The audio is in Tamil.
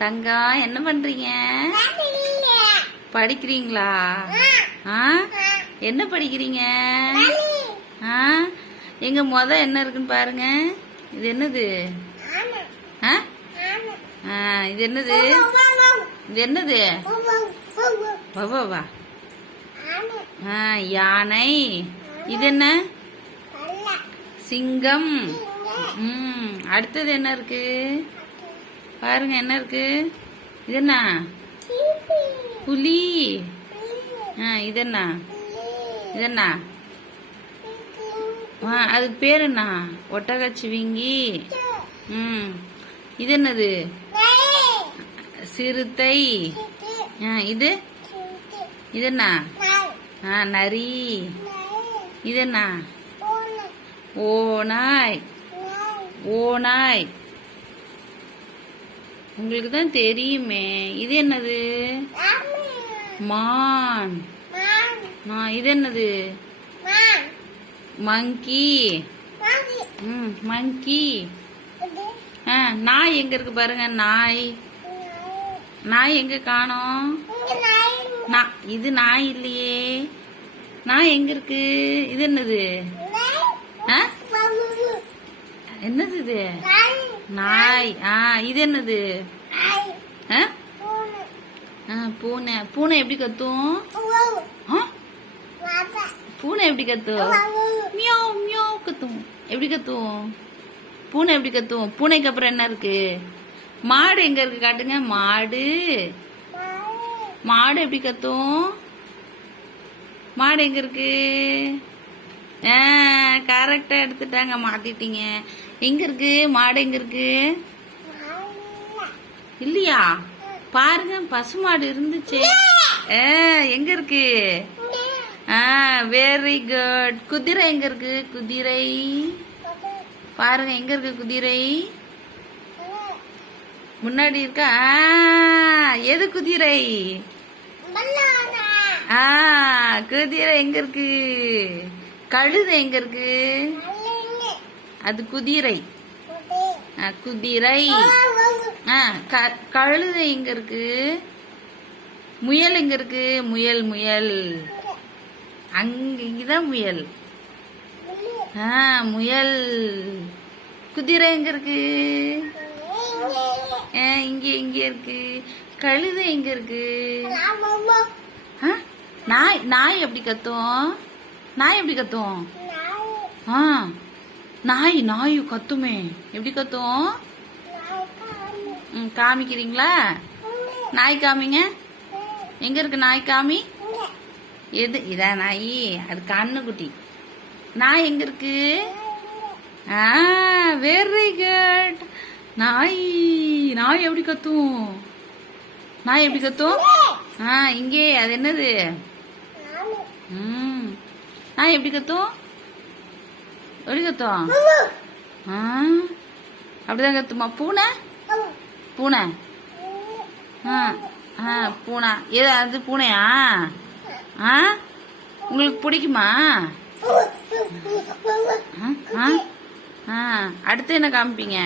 தங்கம் என்ன பண்றீங்க? படிக்கிறீங்களா? என்ன படிக்கிறீங்க? எங்க என்ன இருக்குன்னு பாருங்க. இது என்னது? இது என்னது? இது என்னது? வா யானை. இது என்ன? சிங்கம். அடுத்தது என்ன இருக்கு பாருங்க? என்ன இருக்கு? இது என்ன? புலி. இது என்ன? இது என்ன? அதுக்கு பேர் என்ன? ஒட்டகச்சிவிங்கி. இது என்னது? சிறுத்தை. இது இது என்ன? நரி. இது என்ன? ஓநாய். ஓநாய் உங்களுக்கு தான் தெரியுமே. இது என்னது? மான். இது என்னது? மங்கி. மங்கி. நாய் எங்க இருக்கு பாருங்க? நாய். நாய் எங்க காணோம்? இது நாய் இல்லையே. நாய் எங்க இருக்கு? இது என்னது? என்னது இது? நாய். இது என்னது? பூனை. பூனை எப்படி கத்தும்? பூனை எப்படி கத்தும்? மியாவ் மியாவ் கத்தும். எப்படி கத்தும் பூனை? எப்படி கத்தும்? பூனைக்கு அப்புறம் என்ன இருக்கு? மாடு எங்க இருக்கு காட்டுங்க? மாடு. மாடு எப்படி கத்தும்? மாடு எங்க இருக்கு? கரெக்டா எடுத்துட்டாங்க. மாத்திட்டீங்க. எங்க இருக்கு மாடு? எங்க இருக்கு? இல்லையா? பாருங்க, பசுமாடு இருந்துச்சு. எங்க இருக்கு? Very good. குதிரை எங்க இருக்கு? குதிரை பாருங்க. எங்க இருக்கு குதிரை? முன்னாடி இருக்கா? எது குதிரை? குதிரை எங்க இருக்கு? கழுதை எங்க இருக்கு? அது குதிரை. குதிரை. கழுதை எங்க இருக்கு? முயல் எங்க இருக்கு? முயல். முயல் இங்கதான் முயல். முயல். குதிரை எங்க இருக்கு? இங்க இருக்கு. கழுதை எங்க இருக்கு? நாய். நாய் எப்படி கத்தும்? நாய் எப்படி கத்தும்? நாய் கத்துமே. எப்படி கத்தும்? காமிக்கிறீங்களா? நாய் காமிங்க. எங்க இருக்கு நாய்? காமி. எது? இதான் நாய். அது கண்ணுக்குட்டி. நாய் எங்க இருக்கு? Very good. நாய். நாய் எப்படி கத்தும்? நாய் எப்படி கத்தும்? இங்கே. அது என்னது? நாய் எப்படி கத்தும்? எப்படி கத்தும்? அப்படிதான் கத்துமா? பூனை. பூனை. பூனை. ஏதோ அது பூனையா? உங்களுக்கு பிடிக்குமா? அடுத்து என்ன காமிப்பீங்க?